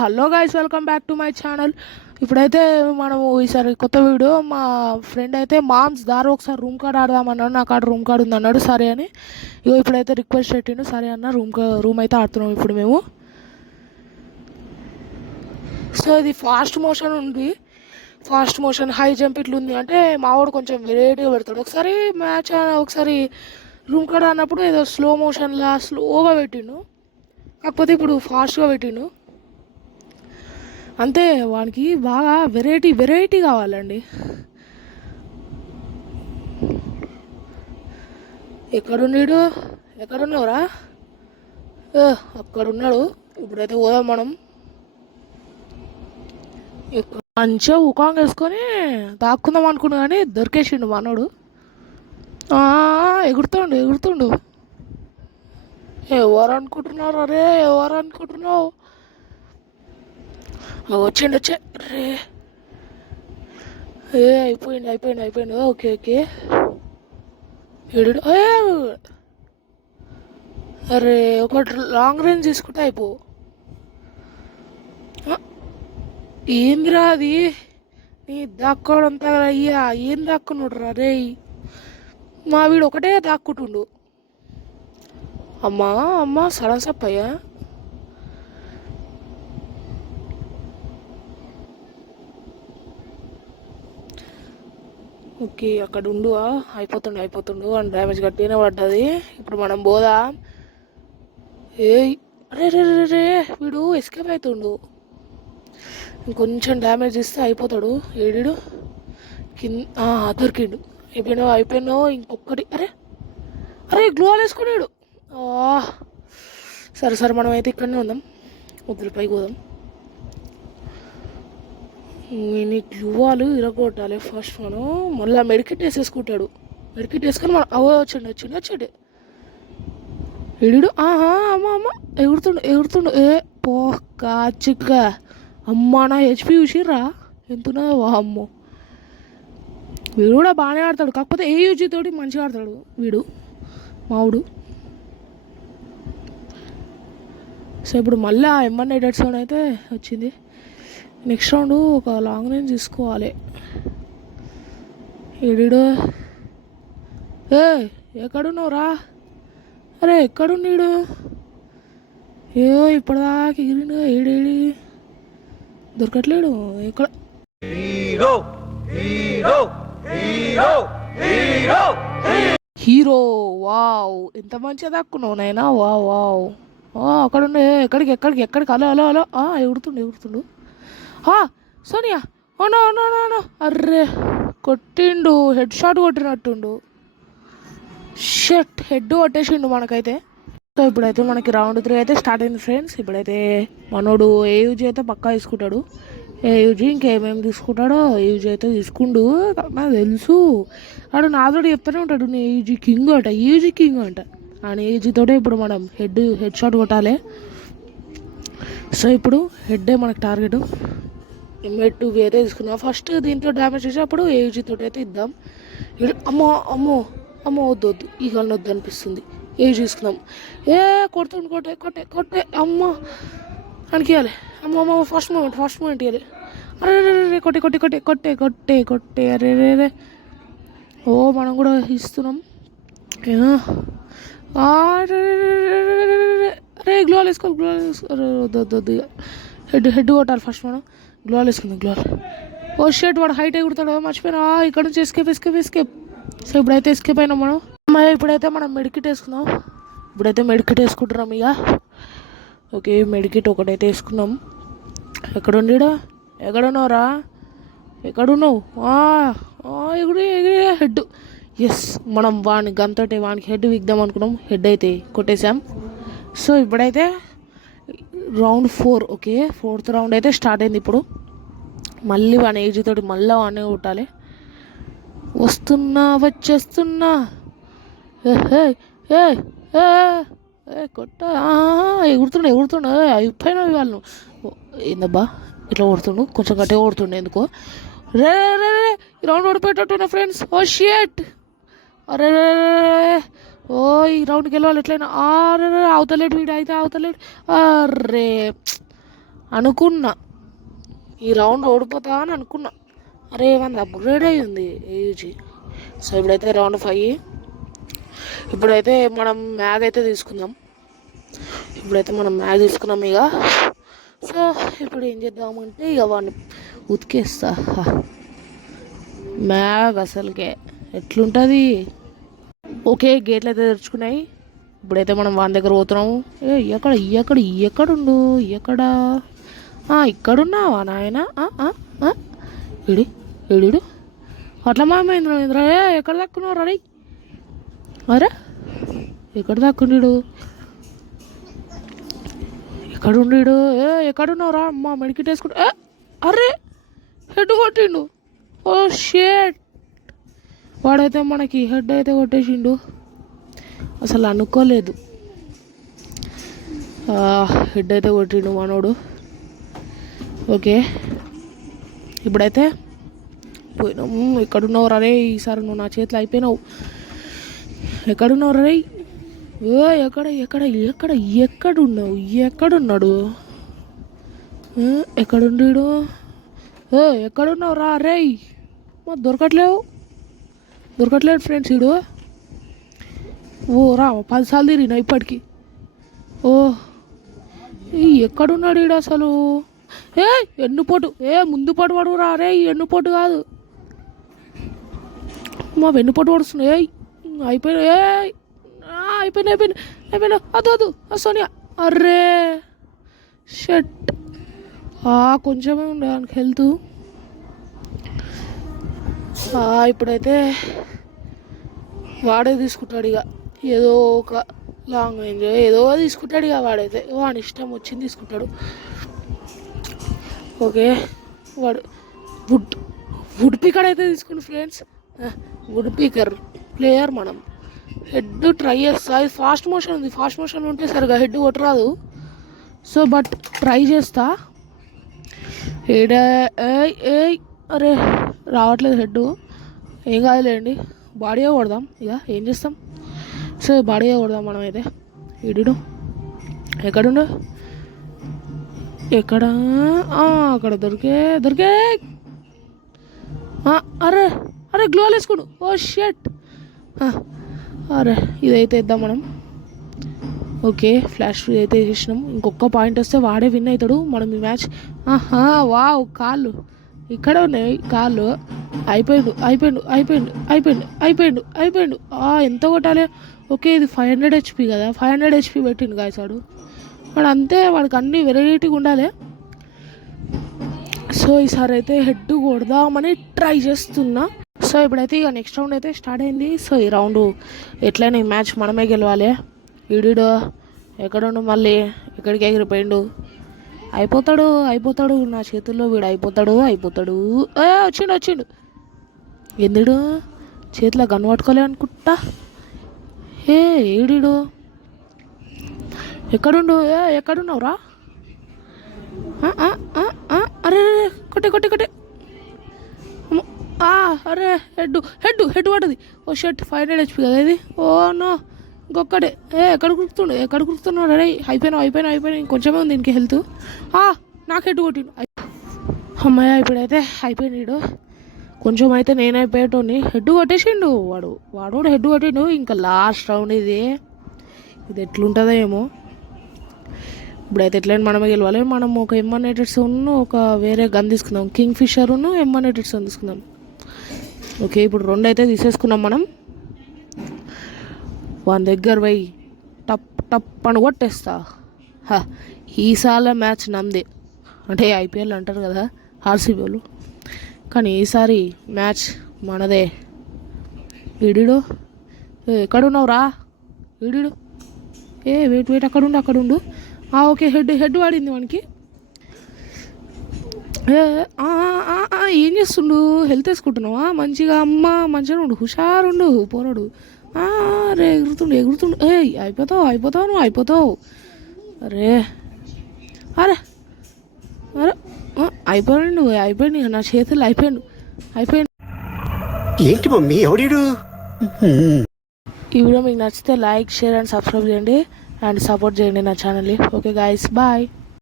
Hello guys, welcome back to my channel. ఇప్పుడైతే మనము ఈసారి కొత్త వీడియో, మా ఫ్రెండ్ అయితే మామ్స్ దారి ఒకసారి రూమ్ కార్డ్ ఆడదామన్నాడు. నాకు ఆడ రూమ్ కార్డ్ ఉంది అన్నాడు, సరే అని ఇప్పుడైతే రిక్వెస్ట్ పెట్టిండు, సరే అన్న రూమ్ అయితే ఆడుతున్నాం ఇప్పుడు మేము. సో ఇది ఫాస్ట్ మోషన్ ఉంది, ఫాస్ట్ మోషన్ హై జంప్ ఇట్లా ఉంది. అంటే మావాడు కొంచెం వెరైటీగా పెడతాడు. ఒకసారి మ్యాచ్ ఒకసారి రూమ్ కార్డ్ అన్నప్పుడు ఏదో స్లో మోషన్లా స్లోగా పెట్టిండు, కాకపోతే ఇప్పుడు ఫాస్ట్గా పెట్టిండు. అంతే, వానికి బాగా వెరైటీ కావాలండి. ఎక్కడున్నావురా? అక్కడున్నాడు. ఇప్పుడైతే పోదాం మనం. మంచిగా ఉకాంగ్ వేసుకొని దాక్కుందాం అనుకున్నా, కానీ దొరికేసిండు మనోడు. ఎగురుతుండు. ఎవరు అనుకుంటున్నారు? అరే ఎవరు అనుకుంటున్నావు? వచ్చే రే. అయిపోయింది. ఓకే ఏడు. అరే ఒకటి లాంగ్ రేంజ్ తీసుకుంటే అయిపో. ఏందిరా అది? నీ దాక్కోవడంతా అయ్యా, ఏం దాక్కున్నాడు రా రే? మా వీడు ఒకటే దాక్కుంటుండు. అమ్మా సడన్ సప్పయ్యా. ఓకే, అక్కడ ఉండు. అయిపోతుండు అని డ్యామేజ్ గట్టిగానే పడ్డది. ఇప్పుడు మనం పోదాం. అరే రే వీడు ఎస్కేప్ అవుతుండు. ఇంకొంచెం డ్యామేజ్ ఇస్తే అయిపోతాడు. ఏడు కింద దొరికిండు. అయిపోయినావు. ఇంకొకటి. అరే గ్లోవాల్ వేసుకున్నాడు. సరే మనం అయితే ఇక్కడనే ఉందాం, వద్దులు పైకి పోదాం. నీ గ్లూవాలు ఇరగొట్టాలి ఫస్ట్. మనం మళ్ళీ మెడికెట్ వేసేసుకుంటాడు. మెడికెట్ వేసుకొని మనం వచ్చిండు. ఎడు. అమ్మ ఎగురుతుండు. పో కాచిక్క. అమ్మా నా హెచ్పి చూసిర్రా ఎంతున్నదో? అమ్మో, వీడు కూడా బాగానే ఆడతాడు, కాకపోతే ఏయూజీ తోటి మంచిగా ఆడతాడు వీడు మావుడు. సో ఇప్పుడు మళ్ళీ M1 అయితే వచ్చింది. నెక్స్ట్ రౌండ్ ఒక లాంగ్ రేంజ్ తీసుకోవాలి. ఏడు. ఎక్కడున్నావురా? అరే ఎక్కడున్నాడు? ఇప్పటిదాకా ఎగిరిండు. ఏడేడి దొరకట్లేడు. ఎక్కడ? హీరో. వావ్, ఎంత మంచిగా దాక్కున్నావు నాయనా. వావ్. అక్కడ ఉండే. ఎక్కడికి? హలో. ఎగురుతుండు. సోనియా. నో. అర్రే కొట్టిండు. హెడ్ షాట్ కొట్టినట్టుండు. షట్, హెడ్ కొట్టేసిండు మనకైతే. సో ఇప్పుడైతే మనకి రౌండ్ 3 అయితే స్టార్ట్ అయింది ఫ్రెండ్స్. ఇప్పుడైతే మనోడు ఏయూజీ అయితే పక్కా తీసుకుంటాడు. ఏయూజీ ఇంకేమేమి తీసుకుంటాడో ఏయూజీ అయితే తీసుకుండు, నాకు తెలుసు. వాడు నాతో చెప్తూనే ఉంటాడు, నీ ఏయూజీ కింగ్ అంట. ఆ ఏయూజీతోటే ఇప్పుడు మనం హెడ్ షాట్ కొట్టాలి. సో ఇప్పుడు హెడ్డే మనకు టార్గెట్. M2 అయితే తీసుకున్నాం ఫస్ట్. దీంతో డ్యామేజ్ చేసేటప్పుడు ఏయూజీ తోటి అయితే ఇద్దాం. అమ్మో వద్దు, ఈ గన్ వద్దు అనిపిస్తుంది. ఏజ్ తీసుకుందాం. కొట్టే అమ్మ అనికియాలి. అమ్మ ఫస్ట్ మూమెంట్ ఇవ్వాలి. అరే కొట్టే. అరే మనం కూడా ఇస్తున్నాం. అరే గ్లోవాల్ వేసుకోవాలి. వద్దు. హెడ్ కొట్టాలి ఫస్ట్. మనం గ్లోవాల్ వేసుకుందాం. షర్ట్ వాడు హైట్ ఎగురుతాడు, మర్చిపోయినా. ఇక్కడ నుంచి ఎస్కేప్. సో ఇప్పుడైతే ఎస్కేప్ అయినాం మనం. ఇప్పుడైతే మనం మెడికిట్ వేసుకుందాం. వేసుకుంటున్నాం ఇక. ఓకే, మెడికిట్ ఒకటైతే వేసుకున్నాం. ఎక్కడున్నావురా? ఎక్కడున్నావు? ఎగురి హెడ్. ఎస్, మనం వానికి హెడ్ విగ్దాం అనుకున్నాం. హెడ్ అయితే కొట్టేసాం. సో ఇప్పుడైతే రౌండ్ 4. ఓకే, 4th రౌండ్ అయితే స్టార్ట్ అయింది. ఇప్పుడు మళ్ళీ వాని ఏజ్ తోటి మళ్ళీ వాడినే కొట్టాలి. వచ్చేస్తున్నా. కొట్ట. ఎగురుతుండే. అయిపోయినా వాళ్ళు ఏందబ్బా ఇట్లా కొడుతుండు. కొంచెం గట్టిగా కొడుతుండే ఎందుకో. రే ఈ రౌండ్ ఓడిపోయేటట్టున్నా ఫ్రెండ్స్. షిట్. అరే ఈ రౌండ్కి వెళ్ళాలి ఎట్లయినా. అవతలేడు వీడు అయితే. అరే అనుకున్నా ఈ రౌండ్ ఓడిపోతా అని అనుకున్నా. అరే మన అప్గ్రేడ్ అయ్యి ఉంది ఏయూజీ. సో ఇప్పుడైతే రౌండ్ 5. ఇప్పుడైతే మనం మ్యాగ్ అయితే తీసుకుందాం. ఇక సో ఇప్పుడు ఏం చేద్దామంటే ఇక వాడిని ఉతికేస్తా. మ్యాగ్ అసలుకే ఎట్లుంటుంది. ఓకే, గేట్లు అయితే తెరుచుకున్నాయి. ఇప్పుడైతే మనం వాని దగ్గర పోతున్నాము. ఎక్కడుండు ఇక్కడున్నావా నాయన? ఏడు అట్లా మామేంద్ర ఎక్కడ దక్కున్నావు రెడీ? అరే ఎక్కడ దక్కుండీడు? ఎక్కడుండీడు? ఎక్కడున్నావురా? అమ్మ మెడికిట్ వేసుకుంటా. అరే హెడ్ కొట్టిండు. ఓ షేట్, వాడైతే మనకి హెడ్ అయితే కొట్టేసిండు. అసలు అనుకోలేదు. హెడ్ అయితే కొట్టిండు మనోడు. ఓకే, ఇప్పుడైతే పోయినాము. ఎక్కడున్నావు రే? ఈసారి నువ్వు నా చేతిలో అయిపోయినావు. ఎక్కడున్నావు రే? ఎక్కడున్నావు? ఎక్కడున్నాడు? ఎక్కడుండీడు? ఎక్కడున్నావు రా రే? మా దొరకట్లేడు ఫ్రెండ్స్ వీడు. ఓ రా 10 సార్లు తిరిగినా ఇప్పటికి. ఓ ఎక్కడున్నాడు వీడు అసలు? ఎన్నుపోటు. ముందు పోటు పడు రా రే. ఎన్నుపోటు కాదు, మా వెన్నుపోటు పడుతుంది. అయిపోయినా అదు సోనియా. అర్రే షట్, కొంచెమే ఉండే దానికి హెల్త్. ఇప్పుడైతే వాడే తీసుకుంటాడు ఇక ఏదో ఒక లాంగ్ రేంజ్ ఏదో తీసుకుంటాడు. ఇక వాడైతే వాడి ఇష్టం వచ్చింది తీసుకుంటాడు. ఓకే, వాడు వుడ్ పీకర్ అయితే తీసుకుంటు ఫ్రెండ్స్. Woodpecker player. మనం హెడ్ ట్రై చేస్తా. ఇది ఫాస్ట్ మోషన్ ఉంది. ఫాస్ట్ మోషన్ ఉంటే సరిగా హెడ్ కొట్టరాదు. సో బట్ ట్రై చేస్తా. అరే రావట్లేదు హెడ్. ఏం కాదులేండి, బాడీగా కొడదాం. ఇక ఏం చేస్తాం. సో బాడీగా కొడదాం మనం అయితే. ఇడు ఎక్కడుండు? ఎక్కడ? అక్కడ దొరికే. అరే గ్లో వేసుకోడు. ఓ షట్. అరే ఇదైతే ఇద్దాం మనం. ఓకే, ఫ్లాష్ ఫ్రీ అయితే చేసినాం. ఇంకొక పాయింట్ వస్తే వాడే విన్ అవుతాడు. మనం ఈ మ్యాచ్. వావ్, కాళ్ళు ఇక్కడ ఉన్నాయి. కాళ్ళు అయిపోయిండు. ఎంత కొట్టాలి? ఓకే, ఇది 500 HP కదా. 500 HP పెట్టిండు గాయస్ వాడు. అంతే, వాడికి అన్ని వెరైటీగా ఉండాలి. సో ఈసారి అయితే హెడ్ కొడదామని ట్రై చేస్తున్నా. సో ఇప్పుడైతే ఇక నెక్స్ట్ రౌండ్ అయితే స్టార్ట్ అయింది. సో ఈ రౌండ్ ఎట్లయినా ఈ మ్యాచ్ మనమే గెలవాలి. వీడు ఎక్కడుండు? మళ్ళీ ఎక్కడికి ఎగిరిపోయిండు. అయిపోతాడు నా చేతుల్లో. వీడు అయిపోతాడు. వచ్చిండు. ఎందుడు చేతిలో గన్ పట్టుకోలే అనుకుంటా. ఏడు ఎక్కడున్నావురా? అరే కొట్టే. అరే హెడ్ పడ్డది. ఓ షర్ట్ 500 HP కదా ఇది. ఓ నో, ఇంకొక్కడే. ఎక్కడ కురుకుతున్నాడు? అరే అయిపోయినా ఇంకొంచెమే ఉంది దీనికి హెల్త్. నాకు హెడ్ కొట్టిండు. అమ్మాయి ఇప్పుడైతే అయిపోయినాడు. కొంచెం అయితే నేను అయిపోయేటోని. హెడ్ కొట్టేసిండు వాడు హెడ్ కొట్టిండు. ఇంకా లాస్ట్ రౌండ్ ఇది ఎట్లుంటుందో ఏమో. ఇప్పుడైతే ఎట్లయినా మనమే గెలవాలి. మనం ఒక M1 ఒక వేరే గన్ తీసుకుందాం. కింగ్ ఫిషర్ M1 తీసుకుందాం. ఓకే, ఇప్పుడు 2 అయితే తీసేసుకున్నాం మనం. వాని దగ్గర పోయి టప్ అని కొట్టేస్తా. ఈసారి మ్యాచ్ నమ్దే. అంటే IPL అంటారు కదా RCB వాళ్ళు, కానీ ఈసారి మ్యాచ్ మనదే. వీడు ఎక్కడున్నావురా? వీడు వెయిట్ అక్కడుండు. ఓకే, హెడ్ వాడింది వానికి. ఏం చేస్తుండు? హెల్త్ వేసుకుంటున్నావా? మంచిగా అమ్మ మంచిగా ఉండు, హుషారుండు పోరాడు. రే ఎగురుతుండు. అయిపోతావు నువ్వు అయిపోతావు. అరే అయిపోయింది నా చేతులు. అయిపోయింది. ఏంటి మమ్మీ ఎవడీడు? ఈ వీడియో మీకు నచ్చితే లైక్, షేర్ అండ్ సబ్స్క్రైబ్ చేయండి అండ్ సపోర్ట్ చేయండి నా ఛానల్ని. Okay guys, bye.